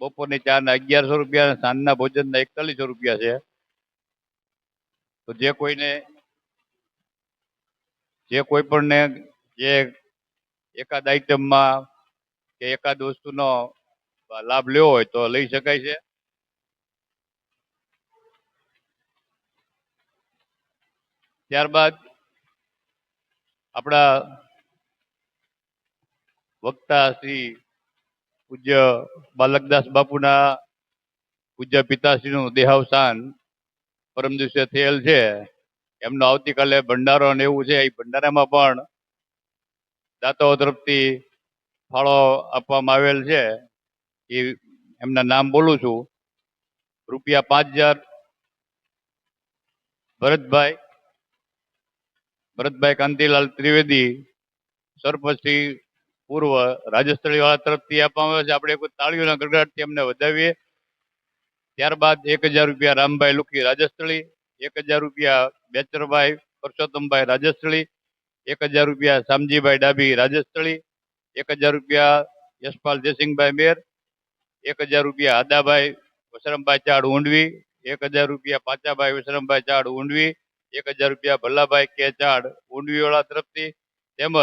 બપોરની ચા ના 1100 રૂપિયા, સાંજના ભોજનના 4100 રૂપિયા છે. તો જે કોઈ પણને જે એકાદ આઈટમમાં કે એકાદ વસ્તુનો લાભ લેવો હોય તો લઈ શકાય છે. ત્યારબાદ આપણા વક્તા શ્રી પૂજ્ય બાલકદાસ બાપુના પૂજ્ય પિતાશ્રીનું દેહાવસાન પરમ દિવસે થયેલ છે. એમનો આવતીકાલે ભંડારો અને એવું છે. એ ભંડારામાં પણ દાતાઓ તરફથી ફાળો આપવામાં આવેલ છે. એ એમના નામ બોલું છું. રૂપિયા 5000 ભરતભાઈ કાંતિલાલ ત્રિવેદી, સરપંચશ્રી પૂર્વ રાજસ્થળી વાળા તરફથી આપવામાં આવે છે. આપણે કોઈ તાળીઓના ગડગડાટથી એમને વધાવીએ. ત્યારબાદ 1000 રૂપિયા રામભાઈ લુખી રાજસ્થળી, 1000 રૂપિયા બેચરભાઈ પરસોત્તમભાઈ રાજસ્થળી, 1000 રૂપિયા શામજીભાઈ ડાભી રાજસ્થળી, 1000 રૂપિયા યશપાલ જયસિંહભાઈ મેર, 1000 રૂપિયા આદાભાઈ વસરમભાઈ ચાડ ઊંડવી, 1000 રૂપિયા પાચાભાઈ વસરમભાઈ ચાડ ઊંડવી, 1000 રૂપિયા ભલ્લાભાઈ કે ચાડ ઊંડવી વાળા તરફથી, તેમજ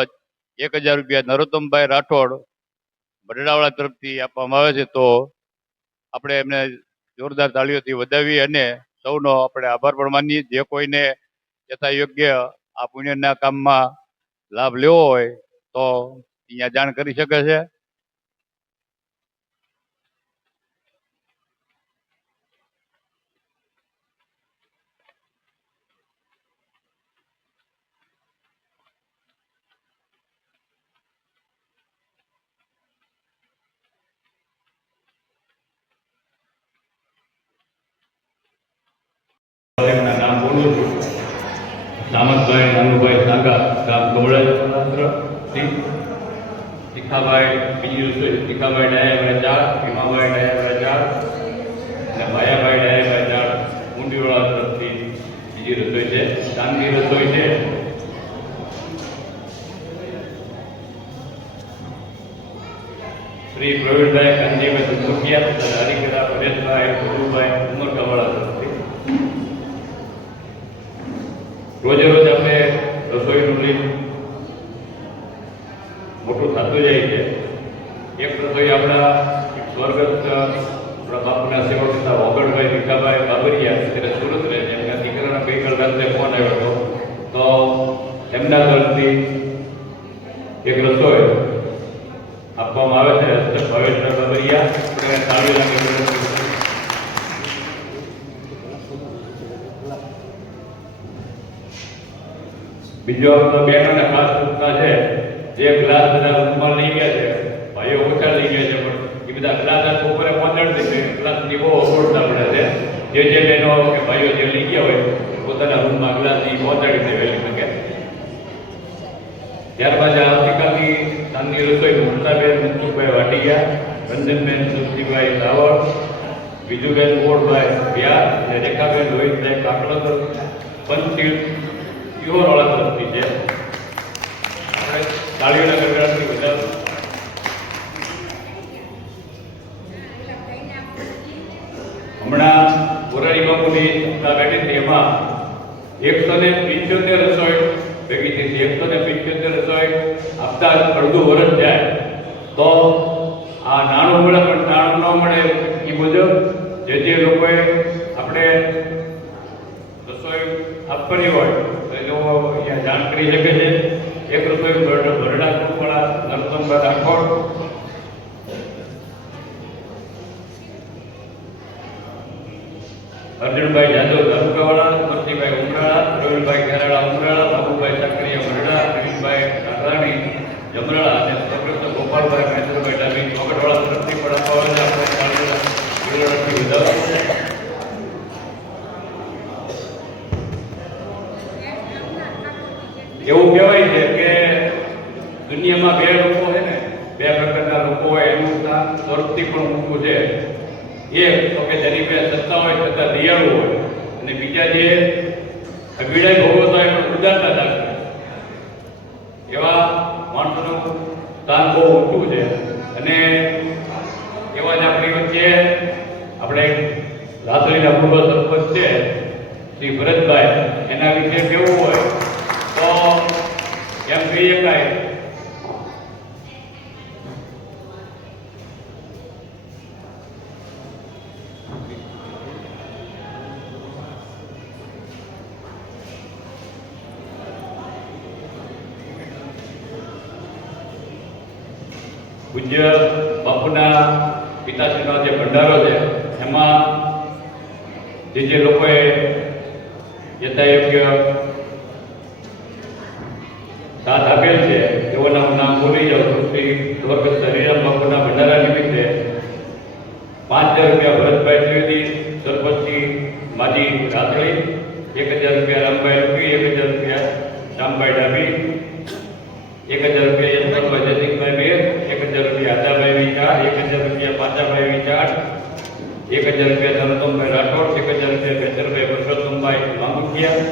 1000 રૂપિયા નરોત્તમભાઈ રાઠોડ બરડાવાળા તરફથી આપવામાં આવે છે. તો આપણે એમને જોરદાર તાળીઓથી વધાવી અને સૌનો આપણે આભાર પણ માનીએ. જે કોઈને યથા યોગ્ય આ પુણ્યના કામમાં લાભ લેવો હોય તો અહીંયા જાણ કરી શકે છે. એમના નામ બોલું છું. સામતભાઈ નાનુભાઈ સાગા, ગામ ગોળાત્ર, તીખાભાઈ બીજી રસોઈ તીખાભાઈ ડાયાભાઈ ચાર, ભીમાભાઈ ડાયાભાઈ ચાર અને ભાયાભાઈ ડાયાભાઈ ચાર ઊંડીવાળા તરફથી બીજી રસોઈ છે. શાંતિ રસોઈ છે. શ્રી પ્રવીણભાઈ કાંજીભાઈ સુખિયા અને હરિકરા પરેશભાઈ ગુરુભાઈ ઉમરકાવાળા તરફથી. રોજે રોજ આપણે રસોઈનું લીધ મોટું થતું જાય છે. એક રસોઈ આપણા સ્વર્ગસ્થ આપણા બાપુના સેવક હતા વગડભાઈ ભીખાભાઈ બાબરિયા ત્યારે સુરત રહે છે. એમના દીકરાના ગઈકાલ રાત્રે ફોન આવ્યો હતો. તો એમના તરફથી એક રસોઈ આપવામાં આવે છે. ભાવેશભાઈ બાબરિયા આપણે તાળીઓ લાગી. બીજો આપણો બહેનોના ખાસ સૂચના છે. જે ગ્લાસ બધા રૂમમાં લઈ ગયા છે, ભાઈઓ ઓછા લઈ ગયા છે, પણ એ બધા ગ્લાસ આ બપોરે પહોંચાડી દે. ગ્લાસની બહુ અગવડતા પડે છે. જે બહેનો કે ભાઈઓ જે લઈ ગયા હોય પોતાના રૂમમાં ગ્લાસની પહોંચાડી દે વહેલી તકે. ત્યારબાદ આવતીકાલની સાંજની રસોઈ મમતાબેન મનસુખભાઈ વાટિયા, રંજનબેન સુરજીભાઈ રાવળ, બીજુબેન મોહનભાઈ વ્યાસ અને રેખાબેન રોહિતભાઈ કાકડોદર પંચીલ વાળા તરફથી છે. તાળીઓના ગડગડાટથી વધારે હમણાં મોરારી બાપુની સત્તા બેઠી હતી. એમાં 175 રસોઈ ભેગી થઈ હતી. 175 રસોઈ આપતા અડધું વર્ષ જાય તો આ નાણું મળે, પણ નાણું ન મળે એ મુજબ જે લોકોએ આપણે રસોઈ આપવાની હોય અહીંયા જાણ કરી શકે છે. એક રસોઈ ભરડા ગ્રુપવાળા નરોત્તમભાઈ રાઠોડ, અર્જુનભાઈ જાદવ ધારુકાવાળા, મરસીભાઈ ઉમરાળા, પ્રવીણભાઈ કેરાળા ઉમરાળા, બાબુભાઈ સાકરિયા મરડા, નવીનભાઈ રાઠરાણી જમરાળા અને ડોક્ટર ગોપાલભાઈ મહેન્દ્રભાઈ ડાબી ચોકટવાળા તરફથી પણ આપવામાં આપણે એવું કહેવાય છે કે દુનિયામાં બે લોકો છે ને, બે પ્રકારના લોકો હોય. એનું નામ સ્વર્ગથી પણ ઊંચું છે. એક તો કે જેની પાસે સત્તા હોય છતાં દયાળુ હોય, અને બીજા જે અભિડાય ભોગવતા હોય પણ ઉદારતા દાખવે. એવા માણસોનું સ્થાન બહુ ઊંચું છે. અને એવા જ આપણી વચ્ચે આપણે રાત્રિના પૂર્વ સરપંચ છે શ્રી ભરતભાઈ, એના વિશે કેવું હોય તો એમ કહી શકાય પૂજ્ય બાપુના પિતાશ્રીનો જે ભંડારો છે એમાં જે લોકોએ યથાયોગ્ય સાથ આપેલ છે તેઓના હું નામ બોલી જાઉં છું. શ્રી સ્વર્ગસ્થ હરિરામ બાપુના ભંડારા નિમિત્તે 5000 રૂપિયા ભરતભાઈ ત્રિવેદી, સરપંચી માજી રાતળી, 1000 રૂપિયા રામભાઈ રૂપી, 1000 રૂપિયા શ્યામભાઈ ડાબી, 1000 રૂપિયા યશવંતભાઈ જયસિંહભાઈ મેર, 1000 રૂપિયા આદાભાઈ વિચાર, 1000 રૂપિયા પાચાભાઈ વિચાર, 1000 રૂપિયા નરોત્તમભાઈ રાઠોડ, 1000 રૂપિયા બેચરભાઈ પુરુષોત્તમભાઈ માંગુઠિયા,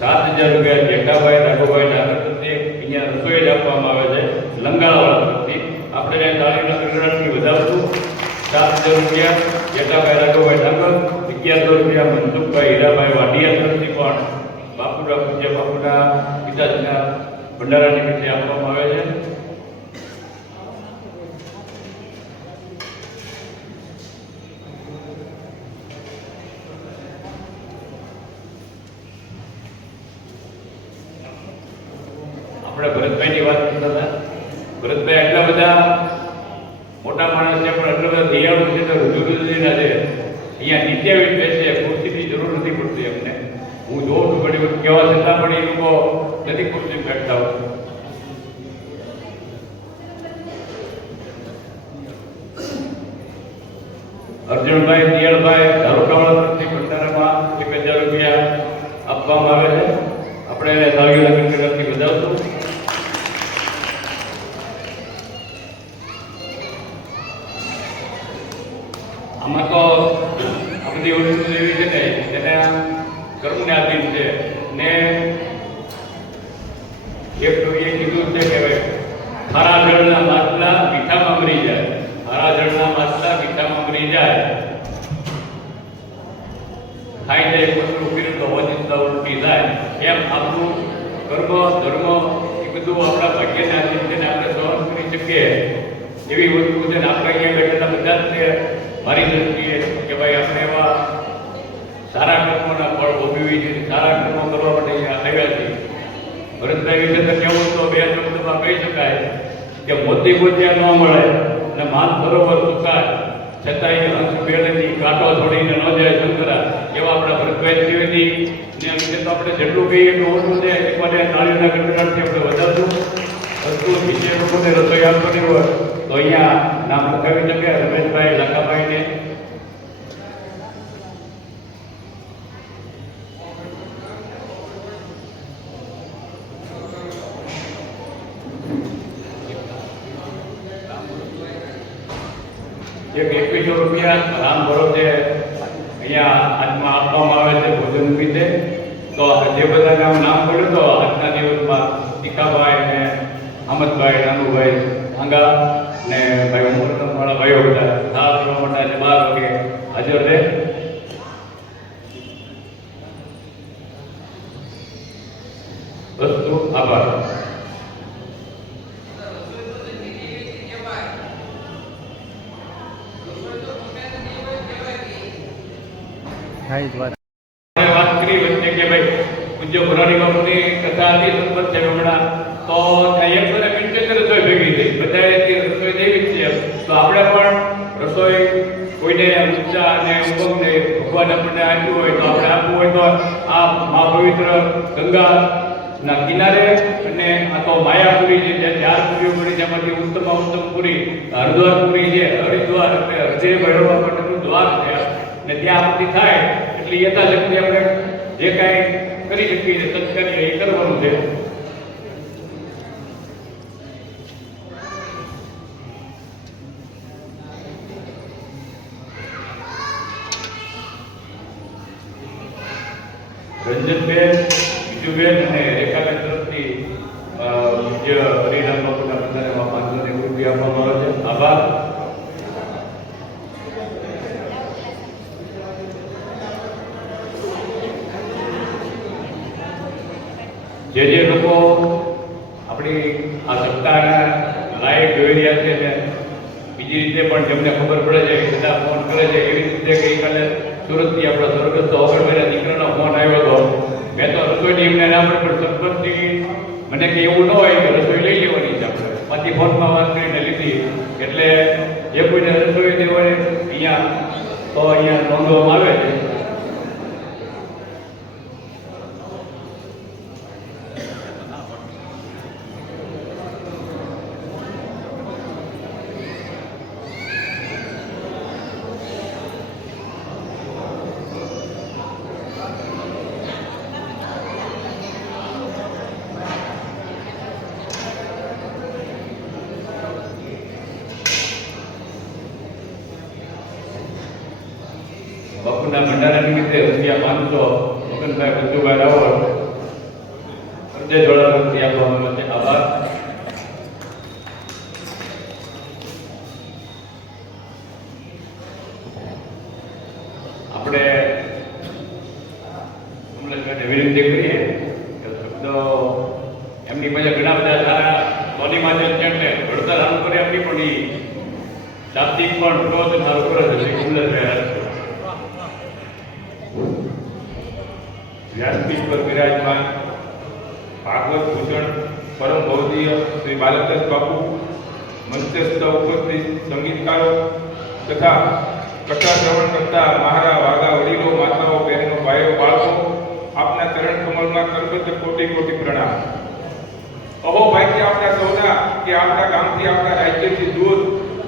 7000 રૂપિયા જેઠાભાઈ રાઘુભાઈ ડાંગર તરફથી અહીંયા રસોઈ જ આપવામાં આવે છે લંગાળાવાળા તરફથી. આપણે તાળીના ગણગણાટથી વધારશું. 7000 રૂપિયા જેઠાભાઈ રાઘુભાઈ ડાંગર, 1100 રૂપિયા મનસુખભાઈ હીરાભાઈ વાડિયા તરફથી પણ બાપુના પૂજ્ય બાપુના પિતાજીના ભંડારા નિમિત્તે આપવામાં આવે છે. આપણે ભરતભાઈની વાત કરતા હતા. ભરતભાઈ આટલા બધા મોટા માણસ છે પણ આટલા બધા દયાળુ છે તો રજૂરીના છે. અહીંયા નીચે બેસે, ખુરશીની જરૂર નથી પડતી એમને. હું જોઉં છું ઘણી વખત કહેવા છતાં પણ એ લોકો નથી ખુરશી બેઠતા હોય. અર્જુનભાઈ દિયાળભાઈ ધારોકાવાળા તરફથી ભંડારામાં 1000 રૂપિયા આપવામાં આવે છે. આપણે એને તાળીઓના ગણગણાટથી વધાવશું. આમાં તો આ બધી વસ્તુ એવી છે ને તેના કર્મને આધીન છે ને એક તો એ કીધું છે કે ભાઈ ખારા જળના માટલા મીઠામાં મરી જાય, ખારા જળના માટલા મીઠામાં મરી જાય, ખાઈ જાય કચરું પીરું તો વચિંતા ઉલટી થાય. એમ આપણું કર્મ ધર્મ એ બધું આપણા ભાગ્યને આધીન છે ને આપણે સહન કરી શકીએ એવી વસ્તુ છે ને. આપણે અહીંયા બેઠેલા બધા જ છે મારી દ્રષ્ટિએ કે ભાઈ આપણે એવા સારા કર્મોના ફળ ભોગવી છે, સારા કર્મો કરવા માટે અહીંયા આવ્યા છીએ. ભરતભાઈ વિશે તો કેવું તો બે શબ્દમાં કહી શકાય કે મોતી મોતિયા ન મળે અને માન સરોવર સુકાય છતાંય હંસ બેલેથી કાંટો છોડીને ન જાય શંકરા. એવા આપણા ભરતભાઈ ત્રિવેદી ને વિશે તો આપણે જેટલું કહીએ એટલું ઓછું છે. એક માટે તાળીઓના ગણગણાટથી આપણે વધારશું. વસ્તુ બીજે લોકોને રસોઈ આપવાની હોય તો અહીંયા નામ લખાવી શકે રમેશભાઈ લાખાભાઈને. એક 2100 રૂપિયા રામ ભરોસે અહીંયા આજમાં આપવામાં આવે છે ભોજન નિમિત્તે. તો જે બધાને નામ પડ્યું તો આજના દિવસમાં ટીકાભાઈ ને અમદભાઈ, નાનુભાઈ ભાંગા ને ભાઈ ઉમરવાળા ભાઈઓ બધા ખાસ કરવા માટે આજે 12 વાગે હાજર રહે. વસ્તુ આભાર. વાત કરી વચ્ચે કે ભાઈ પૂજ્ય પુરાણી બાપુની કથા હતી સંપત છે હમણાં તો 175 રસોઈ ભેગી થઈ. બધાએ રસોઈ દેવી જ છે તો આપણે પણ રસોઈ કોઈને ઊંચા અને ઉમંગને ભગવાન આપણને આપ્યું હોય તો આપણે આપવું હોય તો આ મા પવિત્ર ગંગાના કિનારે અને આ તો માયાપુરી છે જે 4 પુરીઓ પડી જેમાંથી ઉત્તમ પુરી હરિદ્વારપુરી છે. હરિદ્વાર એટલે હૃદય ભૈરવવા માટેનું દ્વાર છે ને ત્યાં આપતી થાય એટલે યથાશક્તિ આપણે જે કાંઈ કરી શકીએ સત્કાર્ય એ કરવાનું છે. રંજનબેન, બીજુબેન અને રેખાબેન તરફથી પૂજ્ય હરિરામ બાપુના બંધારણમાં 590 રૂપિયા આપવામાં આવે છે. આભાર. જે લોકો આપણી આ સત્તાના લાયક જોઈ રહ્યા છે ને બીજી રીતે પણ જેમને ખબર પડે છે એ બધા ફોન કરે છે. એવી રીતે ગઈકાલે સુરતથી આપણા સ્વર્ગસ્થ ઓગણભાઈના દીકરાનો ફોન આવ્યો હતો. મેં તો રસોઈની એમને ના પડે પણ સરપંચથી મને કંઈ એવું ન હોય કે રસોઈ લઈ લેવાની છે આપણે પાછી ફોનમાં વાત કરીને લીધી. એટલે જે કોઈને રસોઈ દેવી હોય અહીંયા નોંધવામાં આવે છે. બાપુના ભંડારા નિમિત્તે ₹500 મગનભાઈ બચ્ચુભાઈ રાવળ અરજે જોડાણથી આપવામાં માટે આભાર. આપણે કમલેશભાઈને વિનંતી કરીએ કે શબ્દો એમની પાસે ઘણા બધા સારા સોની માધ્યમ છે એટલે ઘડતર સારું કરે એમની પણ એ શાબ્દિક પણ ક્રોધ સારું કરે છે. કમલેશભાઈ વ્યાસપીઠ પર વિરાજમાન ભાગવત ભૂષણ પરમ ભૌતિય શ્રી બાલકદાસ બાપુ, મંચસ્થ ઉપસ્થિત સંગીતકારો તથા કથા શ્રવણ કરતા મહારા વાઘા વડીલો, માતાઓ, બહેનો, ભાઈઓ, બાળકો, આપના ચરણ કમળમાં કરબદ્ધ કોટી કોટી પ્રણામ. અહો ભાઈથી આપણા સૌના કે આપણા ગામથી આપણા રાજ્યથી દૂર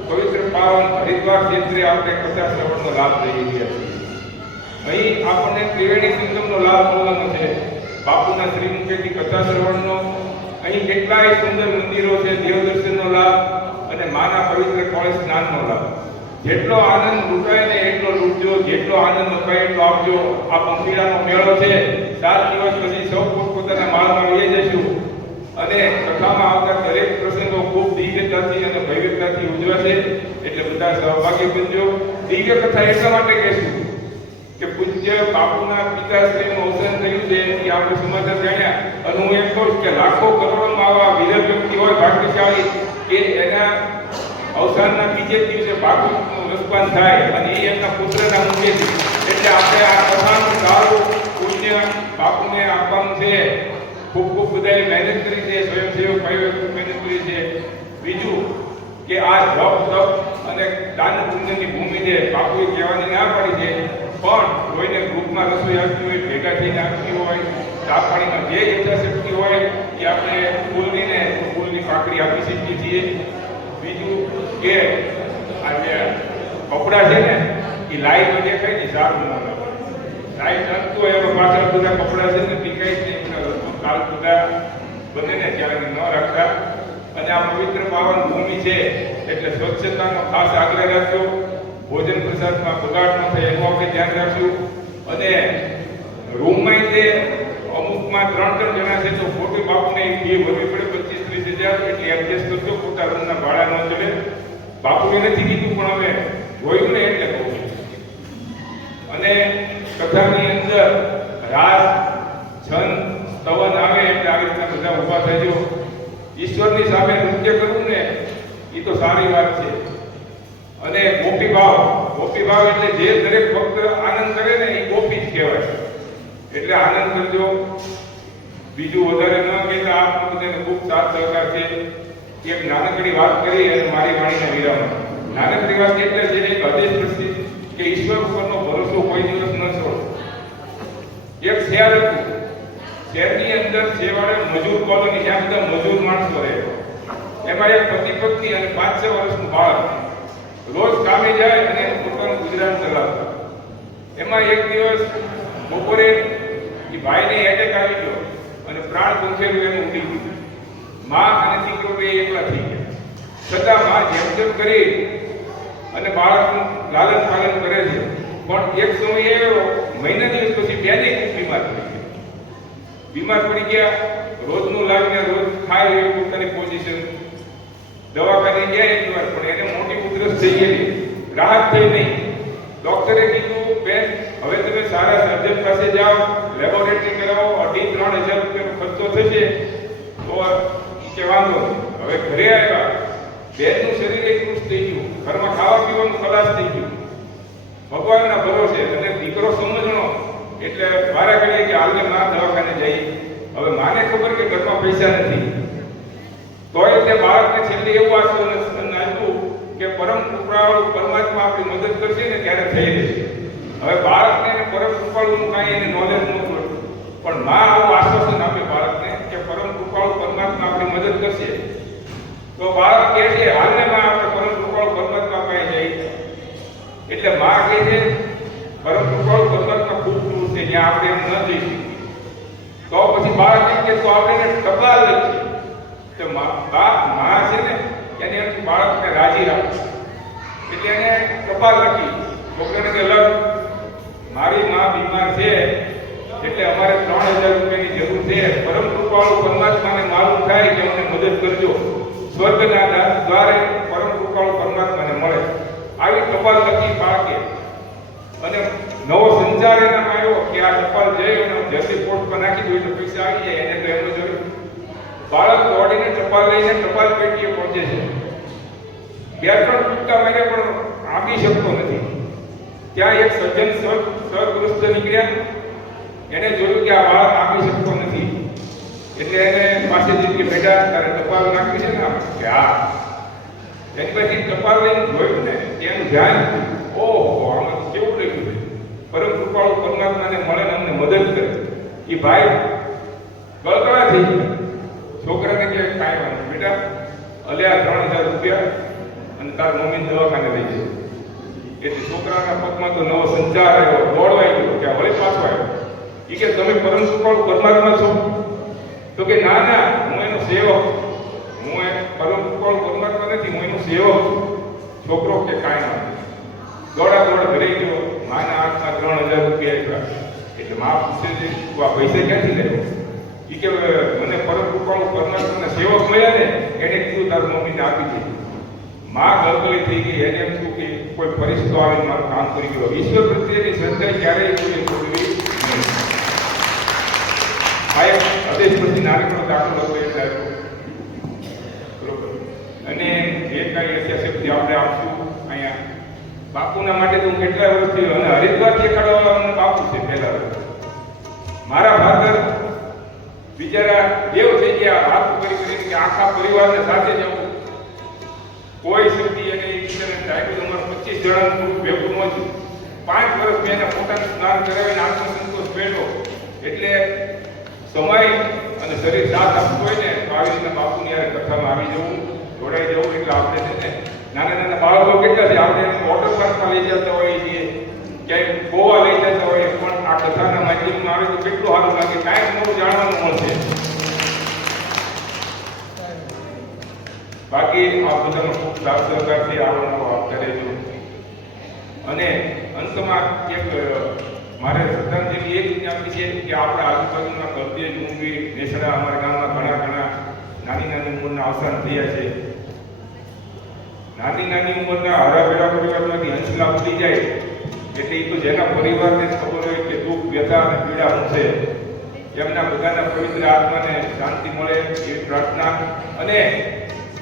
પવિત્ર પાવન હરિદ્વાર ક્ષેત્રે આપણે કથા શ્રવણનો લાભ લઈ રહ્યા છીએ. અહીં આપણને ત્રિવેણી સંગમનો લાભ મળવાનો છે. બાપુના શ્રીમુખેથી કથા શ્રવણનો, અહીં કેટલાય સુંદર મંદિરો છે, દેવદર્શનનો લાભ અને માના પવિત્ર કળશ સ્નાનનો લાભ. જેટલો આનંદ લૂંટાય ને એટલો લૂંટજો, જેટલો આનંદ અપાય એટલો આપજો. આ પંખીડાનો મેળો છે. 7 દિવસ પછી સૌ પોતપોતાના માળમાં લઈ જઈશું અને કથામાં આવતા દરેક પ્રસંગો ખૂબ દિવ્યતાથી અને ભવ્યતાથી ઉજવાશે. એટલે બધા સહભાગી બનજો. દિવ્ય કથા એટલા માટે કહેશું કે પૂજ્ય બાપુના પિતાશ્રીનું અવસાન થયું છે એ આપણે સમાચાર જાણ્યા. અને હું એમ કહું કે લાખો કરોડોમાં આવા વિરલ વ્યક્તિ હોય ભાગ્યશાળી કે એના અવસાનના બીજે દિવસે બાપુનું રસપાન થાય અને એ એમના પુત્રના મુખેથી. એટલે આપણે આ કથાનું સારું પુણ્ય બાપુને આપવાનું છે. ખૂબ ખૂબ બધાએ મહેનત કરી છે, સ્વયંસેવક ભાઈઓએ ખૂબ મહેનત કરી છે. બીજું કે આ જપ તપ અને દાન પુણ્યની ભૂમિ છે. બાપુએ કહેવાની ના પાડી છે પણ કોઈને ગ્રુપમાં રસોઈ આપવી હોય, ભેગા થઈને આપવી હોય, ચા પાણીમાં જે ઈચ્છાશક્તિ હોય એ આપણે ફૂલની પાકડી આપી શકીએ છીએ. બીજું કે આ જે કપડાં છે ને એ લાઈટ દેખાય ને સારું ના લાગે. લાઈટ ચાલતું હોય એમાં પાછળ બધા કપડાં છે ને ટીકાય છે કાલ બધા બંનેને ક્યારેક ન રાખતા. અને આ પવિત્ર પાવન ભૂમિ છે એટલે સ્વચ્છતાનો ખાસ આગ્રહ રાખજો. ભોજન પ્રસાદમાં બગાડ ન થાય એનું આપણે ધ્યાન રાખશું. અને રૂમમાં જે અમુકમાં 3 જણા છે તો ખોટી બાપુને ફી ભરવી પડે 25-30 હજાર. એટલે એડજસ્ટ કરજો, ખોટા રૂમના ભાડા ન ચડે. બાપુએ નથી કીધું પણ હવે જોયું ને એટલે કહું છું. અને કથાની અંદર રાસ છંદ સ્તવન આવે એટલે આવી રીતના બધા ઊભા થજો. ઈશ્વરની સામે નૃત્ય કરવું ને એ તો સારી વાત છે. અને ગોપી ભાવ એટલે જે દરેક ભક્ત આનંદ કરે ને એ ગોપી જ કહેવાય. એટલે આનંદ કરજો. બીજું વધારે ન કહેતા આપ બધાને ખૂબ સાથ સહકાર છે. એક નાનકડી વાત કરી અને મારી વાણીને વિરામ. નાનકડી વાત એટલે છે એક આદેશ પ્રસિદ્ધ કે ઈશ્વર ઉપરનો ભરોસો કોઈ દિવસ ન છોડો. એક શહેર હતું. શહેરની અંદર છેવાડે મજૂર કોલોની, જ્યાં બધા મજૂર માણસો રહે. એમાં એક પતિ પત્ની અને 5-6 વર્ષનું બાળક રોજ કામે જાય અને પોતાનું ગુજરાન ચલાવતા. એમાં એક દિવસ બપોરે એ ભાઈને એટેક આવી ગયો અને પ્રાણ પૂંછેલું એનું ઉડી ગયું. માં અને દીકરો બે એકલા થઈ ગયા. છતાં માં જેમ કરી અને બાળકનું લાલન પાલન કરે છે. પણ એક સમય એવો મહિના દિવસ પછી બેને બીમાર પડી ગયા. બીમાર પડી ગયા. રોજનું લાવીને રોજ ખાય એવી પોતાની પોઝિશન. દવાખાને ગયા એક વાર પણ એને મોટી ઉધરસ થઈ ગયેલી, રાહત થઈ નહીં. ડોક્ટરે કીધું બેન હવે તમે સારા સર્જન પાસે જાઓ, લેબોરેટરી કરાવો, 2,5-3,000 રૂપિયાનો ખર્ચો થશે. તો કે વાંધો નહીં. હવે ઘરે આવ્યા, બેનનું શરીર એકરૂપ થઈ ગયું, ઘરમાં ખાવા પીવાનું ખલાસ થઈ ગયું, ભગવાનના ભરોસે. અને દીકરો સમજણો એટલે મારા કહીએ કે હાલને માં દવાખાને જઈએ. હવે માને ખબર કે ઘરમાં પૈસા નથી, તોય તે બાળકને છેલ્લે એવું આશ્વાસન આપ્યું કે પરમ કૃપાળુ પરમાત્મા આપણી મદદ કરશે ને ત્યારે થઈ જશે. હવે બાળકને એને પરમ કૃપાળુનું કાંઈ એને નોલેજ નહોતું, પણ માં આવું આશ્વાસન આપે બાળકને કે પરમ કૃપાળુ પરમાત્મા આપણી મદદ કરશે. તો બાળક કહે છે હાલને માં આપણે પરમ કૃપાળુ પરમાત્મા પાસે જઈએ. એટલે માં કહે છે પરમ કૃપાળુ પરમાત્મા ખૂબ દૂર છે, જ્યાં આપણે એમ ન જઈ શકીએ. તો પછી બાળક એમ કે તો આપણે એને ટપાલ લખીએ. તો માં છે ને એને એમ બાળકને રાજી રાખે, એટલે એને ટપાલ લખી. છોકરાને કે લખ, મારી માં બીમાર છે એટલે અમારે 3,000 રૂપિયાની જરૂર છે. પરમ કૃપાળુ પરમાત્માને માલુમ થાય કે અમને મદદ કરજો. સ્વર્ગના દ્વારે પરમ કૃપાળુ પરમાત્માને મળે. આવી ટપાલ લખી બાળકે, અને નવો સંચાર એનામાં આવ્યો કે આ ટપાલ જઈ અને જલ્દી પોસ્ટ પર નાખી દો એટલે પૈસા આવી જાય. એને તો એમનું જરૂર. બાળક દોડીને ટપાલ લઈને ટપાલ પેટીએ પહોંચે છે. 2-3 ટૂંકા મારે પણ આપી શકતો નથી. ત્યાં એક સજ્જન સ્વર્ગસ્થ નીકળ્યા. એને જોયું કે આ બાળક આપી શકતો નથી, એટલે એને પાસે જઈને કે બેટા તારે ટપાલ નાખી છે ને? કે હા. એની પછી ટપાલ લઈને જોયું ને એનું ધ્યાન, ઓહો આમાં કેવું લખ્યું છે, પરમ કૃપાળુ પરમાત્માને મળે ને અમને મદદ કરે. એ ભાઈ ગળગળા થઈ ગયા. છોકરાને કે કાંઈ વાંધો બેટા, અલ્યા 3,000 રૂપિયા અને તાર મમ્મી દવાખાને લઈ જાય. એટલે છોકરાના પગમાં તો નવો સંચાર આવ્યો, દોડવાઈ ગયો કે વળી પાછો આવ્યો. એ કે તમે પરમ કૃપાળુ પરમાત્મા છો? તો કે ના ના, હું એનો સેવક, હું એ પરમ કૃપાળુ પરમાત્મા નથી, હું એનો સેવક છું. છોકરો કે કાંઈ વાંધો. દોડા ઘરે ગયો, માના હાથમાં 3,000 રૂપિયા આવ્યા. એટલે મા પૂછે છે તું આ પૈસા ક્યાંથી લેવો? એ કે મને પરમ કૃપાળુ પરમાત્માના સેવક મળ્યા ને, એને કીધું તારું મમ્મીને આપી દીધું. માં ગળગળી થઈ ગઈ. એને એમ થયું કે કોઈ પરિસ્થિતિ આવીને મારું કામ કરી ગયો. ઈશ્વર પ્રત્યેની શ્રદ્ધા ક્યારેય કોઈ છોડવી નહીં. આ એક આદેશ પછી નાનકડો દાખલો હતો એટલે બરોબર. અને જે કાંઈ યથાશક્તિ આપણે આપશું અહીંયા બાપુના માટે તો હું કેટલા વર્ષથી, અને હરિદ્વારથી એકાડવાનું બાપુ છે પહેલા. મારા ફાધર બિચારા દેવ થઈ ગયા, હાથ કરી કે આખા પરિવારને સાથે જવું. કોઈ શક્તિ એને ઈશ્વરને આપ્યું. અમારે 25 જણાનું ભેગું નહોતું. 5 વર્ષ મેં એને પોતાનું સ્નાન કરાવીને આત્મસંતોષ બેઠો. એટલે સમય અને શરીર સાથ આપતું હોય ને તો આવી રીતના બાપુની યાર કથામાં આવી જવું, જોડાઈ જવું. એટલે આપણે છે ને નાના નાના બાળકો કેટલા છે, આપણે વોટર પાર્કમાં લઈ જતા હોઈએ છીએ, ક્યાંય ગોવા લઈ જતા હોઈએ, પણ આ કથાના માધ્યમમાં આવે તો કેટલું સારું લાગે, કાંઈક નવું જાણવાનું મળશે. બાકી આ બધાનો ખૂબ સાથ સહકારથી આવો નવો આપતા રહેજો. અને અંતમાં એક મારે શ્રદ્ધાંજલિ એક આપી છે કે આપણા આજુબાજુના ગરદેજ મુંબઈ નેસડા અમારા ગામમાં ઘણા નાની ઉંમરના અવસાન થયા છે. નાની ઉંમરના હરાભેરા પરિવારમાંથી હંસલા ઉડી જાય એટલે એ તો જેના પરિવારને ખબર હોય કે દુઃખ, વ્યથા અને પીડા શું છે, એમના બધાના પવિત્ર આત્માને શાંતિ મળે એવી પ્રાર્થના. અને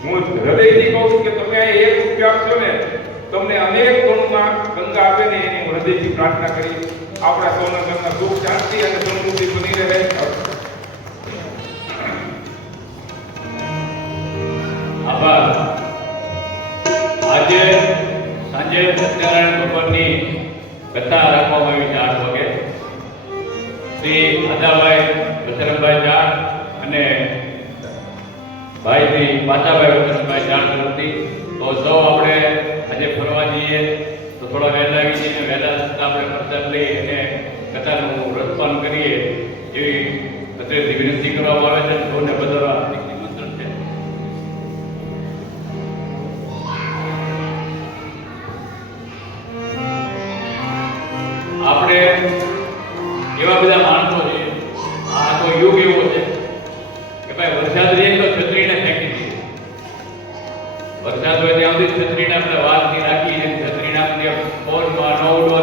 હું હૃદયથી કહું છું કે તમે આ 1 રૂપિયા આપશો ને, તમને અનેક ગુણમાં ગંગા આપે ને એની હું હૃદયથી પ્રાર્થના કરી. આપણા સૌના ઘરના સુખ, શાંતિ અને સમૃદ્ધિ બની રહે. આભાર. આજે સાંજે સત્યનારાયણ ભગવાનની કથા રાખવામાં આવી 8 વાગે. શ્રી આદાભાઈ વસરમભાઈ જાણ અને ભાઈ શ્રી પાતાભાઈ વસરમભાઈ જાણ તરફથી. તો સૌ આપણે આજે ફરવા જઈએ તો થોડા વહેલા આવી જઈએ, વહેલા આપણે પ્રસાદ લઈ અને કથાનું રસપાન કરીએ એવી અત્રેથી વિનંતી કરવામાં આવે છે. સૌને બધાના નિમંત્રણ છે. આપણે એવા બધા માણસો છે, આ તો યુગ એવો છે કે ભાઈ વરસાદ રહે તો છત્રીને ફેંકી દઈએ. વરસાદ હોય ત્યાં સુધી છત્રીને આપણે વાલથી રાખીએ, છત્રીને આપણે પવનમાં ન ઉડવા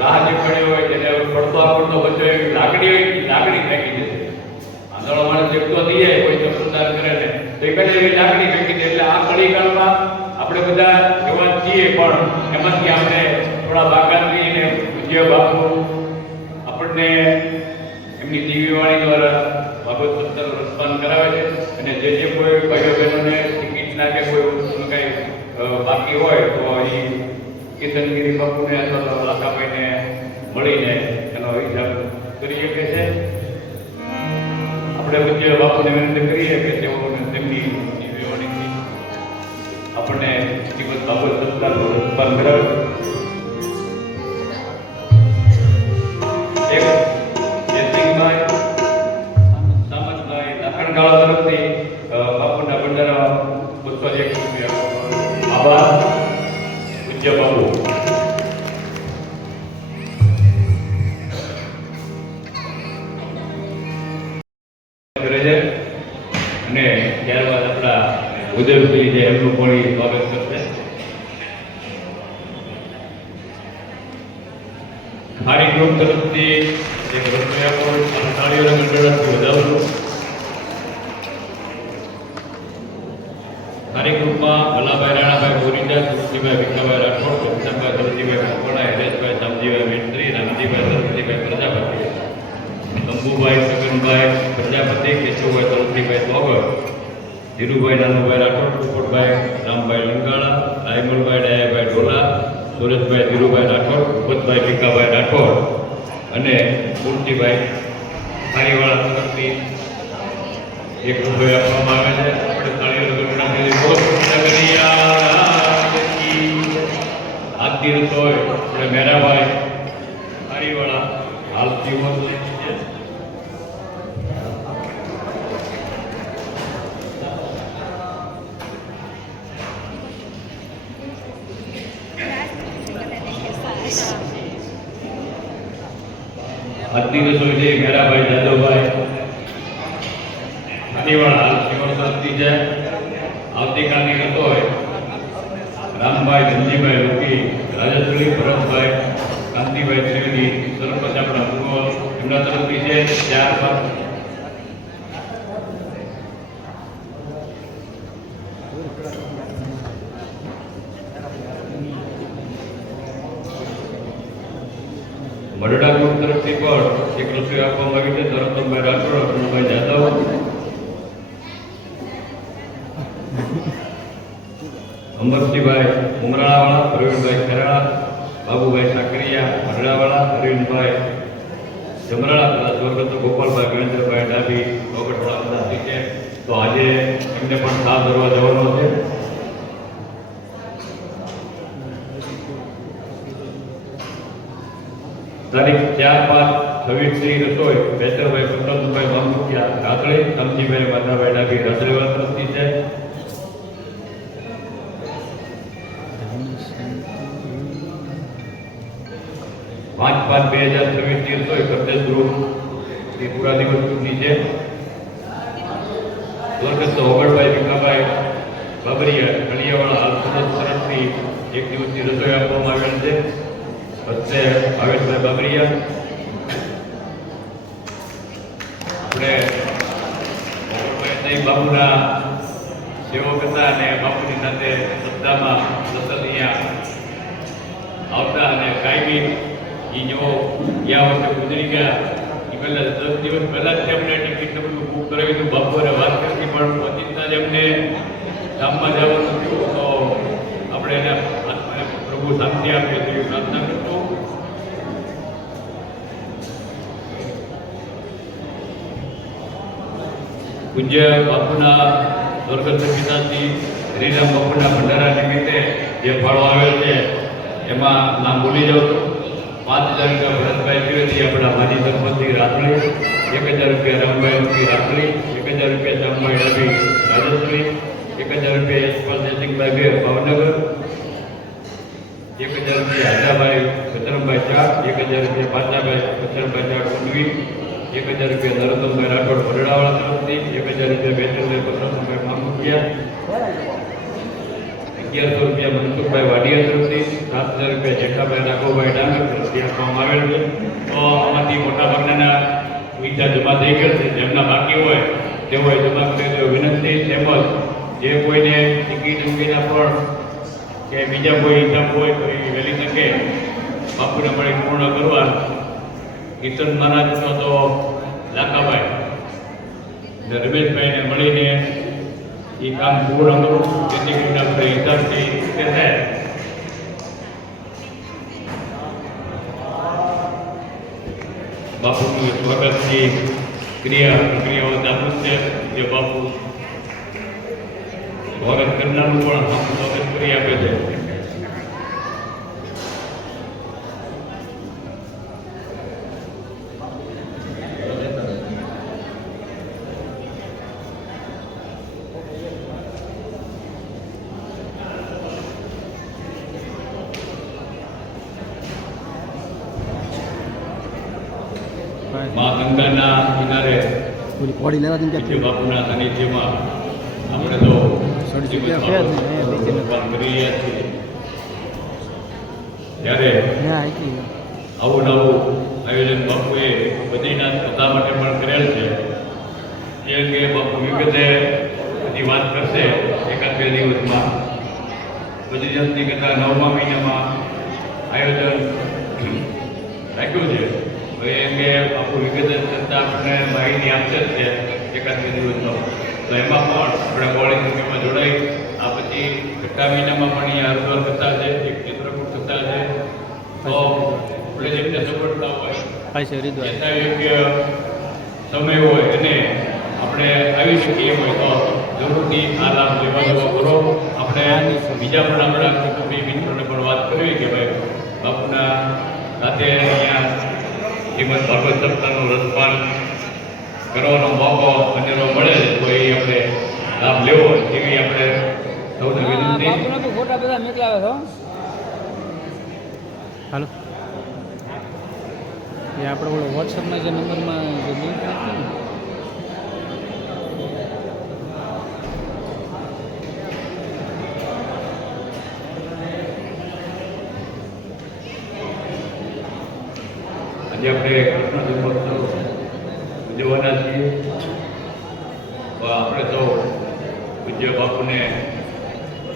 રાહ જે પડી હોય એને પડતો આવડતો બધો એવી લાકડી ફેંકી દે. આંધળો માણસ એકતો થઈ જાય કોઈ ચમત્કાર કરે ને તો એ કઈ એવી લાકડી ફેંકી દે. એટલે આ કળીકાળમાં આપણે બધા જવાન છીએ પણ એમાંથી આપણે થોડા બાકાત થઈને પૂજ્ય બાપુ આપણને એમની દિવ્ય વાણી દ્વારા ભાગવત સત્સંગ રસપાન કરાવે છે. અને જે કોઈ ભાઈઓ બહેનોને ટિકિટના કે કોઈ કંઈ બાકી હોય તો એ કિશનગીરી બાપુને અથવા તો લાખાભાઈને મળીને એનો હિસાબ કરી શકે છે. આપણે પૂજ્ય બાપુને વિનંતી કરીએ કે તેઓને તેમની દિવ્ય વાણીથી આપણને જીવન ભાગવત સત્સંગ રસપાન કરાવે. એક જયસિંહભાઈ સામંતભાઈ લાખણગાળા તરફથી બાપુના ભંડારા 201 રૂપિયા. આભાર પૂજ્ય બાપુ. અને ત્યારબાદ આપણા ઉદયશ્રી જે એમનું પણ સ્વાગત કરશે. ખારી ગ્રુપ તરફથી એક રસોઈયા પણ થાળીઓના મંડળથી વધાવું છું. ખારી ગ્રુપમાં ભલાભાઈ રાણાભાઈ બોરીજા, તુલસીભાઈ ભીખાભાઈ રાઠોડ, ઘનશ્યામભાઈ સરજીભાઈ મકવાણા, હિરેશભાઈ શામજીભાઈ મેત્રી, રામજીભાઈ સરજીભાઈ પ્રજાપતિ, શંભુભાઈ સગનભાઈ પ્રજાપતિ, કેશુભાઈ તુલસીભાઈ તોગર, ધીરુભાઈ નાનુભાઈ રાઠોડ, પોપટભાઈ રામભાઈ લંગાળા, રાયમલભાઈ ડાયાભાઈ ઢોલા, સુરેશભાઈ ધીરુભાઈ રાઠોડ, ભૂપતભાઈ ભીખાભાઈ રાઠોડ અને મૂર્તિભાઈ ખારીવાળા તરફથી એક રૂપિયો આપવામાં આવે છે. આપણે થાળીઓ ગણનાથી બહુ સુવિધા કરી આજથી રસોઈ આપણે મેરાભાઈ ખારીવાળા હાલ જીવન છે. આજની રસોઈ છે મેરાભાઈ જાદવભાઈ ખારીવાળા હાલ જીવન તરફથી છે. આવતીકાલની રસોઈ રામભાઈ ધનજીભાઈ લોકી, રાજેશ્વરી ભરતભાઈ કાંતિભાઈ ત્રિવેદી સરપંચ આપણા પૂર્વ એમના તરફથી છે. ત્યારબાદ મરડા ગ્રુપ તરફથી પણ એક રસોઈ આપવામાં આવી છે. નરોત્તમભાઈ રાઠોડ, અરુણભાઈ જાદવ, અમરસિંહભાઈ ઉમરાળાવાળા, પ્રવીણભાઈ ખેરાળા, બાબુભાઈ સાકરિયા મરડાવાળા, અરવિંદભાઈ જમરાળા તથા સ્વર્ગસ્થ ગોપાલભાઈ ગણેન્દ્રભાઈ ડાભી રોગટવાળા તરફથી છે. તો આજે એમને પણ સાથ ધરવા જવાનો છે. તારીખ 4/5/26 રસોઈ બેચરભાઈ પ્રતાપભાઈ મામુકિયા રાતળી, સમજીભાઈ માધાભાઈ ડાભી રાતળીવાળા તરફથી છે. 5/5/2026 રસોઈ કરદેશ ગ્રુપ એ પૂરા દિવસ ગ્રુપની છે. સ્વર્ગસ્થ ઓગળભાઈ ભીખાભાઈ બાબરિયા કલિયાવાળા હાલ સુરત તરફથી એક દિવસની રસોઈ આપવામાં આવેલ છે. વચ્ચે ભાવેશભાઈ બાબરિયા આપણે ઓગળભાઈ બાપુના સેવક હતા અને બાપુની સાથે શ્રદ્ધામાં સતત અહીંયા આવતા અને કાયમી એ જો ગયા વર્ષે ગુજરી ગયા એ પહેલાં 10 દિવસ પહેલાં જ એમને ટિકિટ બધું બુક કરાવી હતું. બાપુને વાત કરતી પણ પતિના જ એમને ગામમાં જવાનું થયું તો આપણે એને પ્રભુ શાંતિ આપે તેવી પ્રાર્થના કરતો. પૂજ્ય બાપુના સ્વર્ગસ્થ પિતાશ્રી શ્રીરામ બાપુના ભંડારા નિમિત્તે જે ફાળો આવેલ છે એમાં નામ ભૂલી જાઉં છું. 5000 રૂપિયા ભરતભાઈ ત્રિવેદી આપણા માજી સરપંચી રાતળી, 1000 રૂપિયા રામભાઈ લોકી રાતળી, 1000 રૂપિયા શ્યામભાઈ ડાભી રાજેશ્વરી, 1000 રૂપિયા યશપાલ જયસિંહભાઈ બેર ભાવનગર, 1000 રૂપિયા હાજાભાઈ વિક્રમભાઈ ચાર, 1000 રૂપિયા પાચાભાઈ વિક્રમભાઈ ચાર કુંડવી, 1000 રૂપિયા નરોત્તમભાઈ રાઠોડ ભરડાવાળા તરફથી, 1000 રૂપિયા બેચરભાઈ પસંદભાઈ મામુકિયા, 1100 રૂપિયા મનસુખભાઈ વાડિયા તરફથી, 7000 રૂપિયા હિસાબે નાગોભાઈ ડાંગર તરફથી આપવામાં આવેલ છે. તો આમાંથી મોટાભાગના પૈસા જમા થઈ ગયેલ છે. જેમના બાકી હોય તેઓએ જમા કરેલી વિનંતી, તેમજ જે કોઈને ટિકિટ અંગેના પણ કે બીજા કોઈ હિસાબ હોય તો એ વહેલી તકે બાપુને મળી પૂર્ણ કરવા કીર્તન મહારાજનો તો લાખાભાઈ અને રમેશભાઈને મળીને એ કામ પૂર્ણ કરવું, જેથી કરીને આપણે હિસાબથી તે થાય. બાપુનું સ્વાગતની ક્રિયાઓ ચાલુ છે. જે બાપુ સ્વાગત કરનારનું પણ સ્વાગત કરી આપે છે. મા ગંગાના કિનારે પોડી લેવા દે પૂજ્ય બાપુના સાનિધ્યમાં આપણે તો કરી રહ્યા છીએ. ત્યારે આવું નવું આયોજન બાપુએ બદ્રીનાથ કથા માટે પણ કરેલ છે. એ અંગે બાપુ વિગતે બધી વાત કરશે એકાદ બે દિવસમાં. બદ્રીનાથની કથા 9મા મહિનામાં આયોજન રાખ્યું છે. એ અંગે બાપુ વિગતે ચર્ચા આપણને માહિતી આપશે જ છે એકાદ બે દિવસમાં. તો એમાં પણ આપણે બોળી સંખ્યામાં જોડાઈ આ પછી 6 મહિનામાં પણ અહીંયા હરિદ્વાર કથા છે, એક ચિત્રકૂટ કથા છે. તો આપણે જેમને સફળતા હોય જેટલા યોગ્ય સમય હોય અને આપણે આવી શકીએ હોય તો જરૂરથી આ લાભ લેવા દેવો કરો. આપણે બીજા પણ આપણા કુટુંબી મિત્રોને પણ વાત કરવી કે ભાઈ બાપુના સાથે અહીંયા શ્રીમદ ભાગવત સપ્તાહનું રસપાન કરવાનો મોકો અનેરો મળે તો એ આપણે લાભ લેવો એવી આપણે સૌને વિનંતી. ફોટા બધા મોકલાવે છો. હાલો એ આપણે ઓલો વોટ્સઅપમાં જે નંબરમાં જે લિંક નાખી ને આજે આપણે કૃષ્ણ જન્મોત્સવ ઉજવવાના છીએ. તો આપણે તો પૂજ્ય બાપુને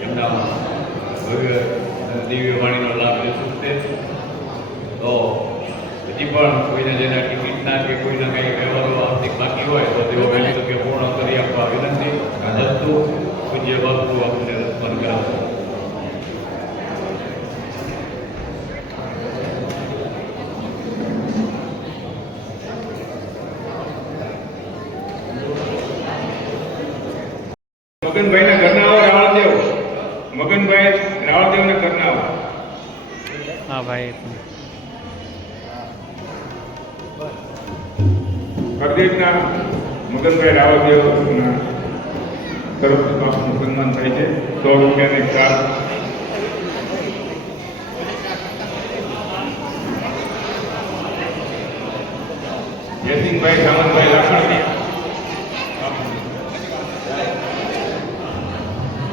એમના ભવ્ય દિવ્ય વાણીનો લાભ લેશું છે. તો હજી પણ કોઈને જેના ટિકિટના કે કોઈના કંઈ વ્યવહારો આર્થિક બાકી હોય તો તેઓ વહેલી તકે પૂર્ણ કરી આપવા વિનંતી. દસ્તુ પૂજ્ય બાપુ આપણને રસપાન કરાવશે. મગનભાઈના ઘરના આવો રાવળદેવ. મગનભાઈ રાવળદેવના ઘરના આવો. હા ભાઈ હરદેવના મગનભાઈ રાવળદેવના તરફથી બાપુનું સન્માન થાય છે. 100 રૂપિયાની કાર. જયસિંહભાઈ સામંતભાઈ લાખણકી.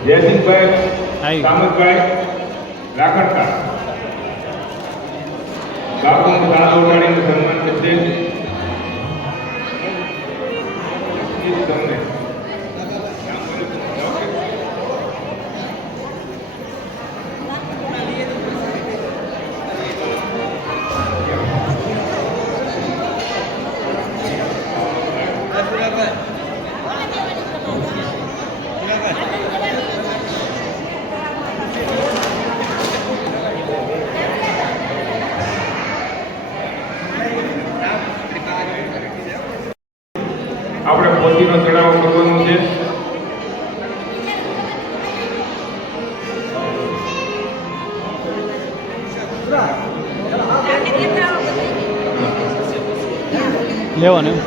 જયસિંહભાઈ સામંતભાઈ લાખણકા બાપુનું સાથ ઓઢાડીને સન્માન કરશે. તમને આપણે પોતીનો ચડાવો કરવાનો છે. લેવાનું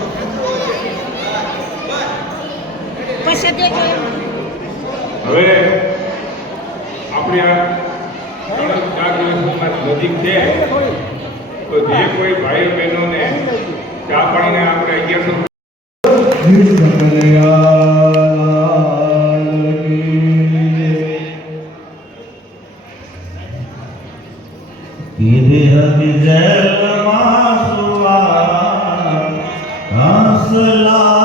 હવે આપણે આ 4 દિવસમાં નજીક છે તો જે કોઈ ભાઈઓ બહેનોને ચા પાણીને આપણે 1100 કિરહદ જલમાં સુવા હંસલા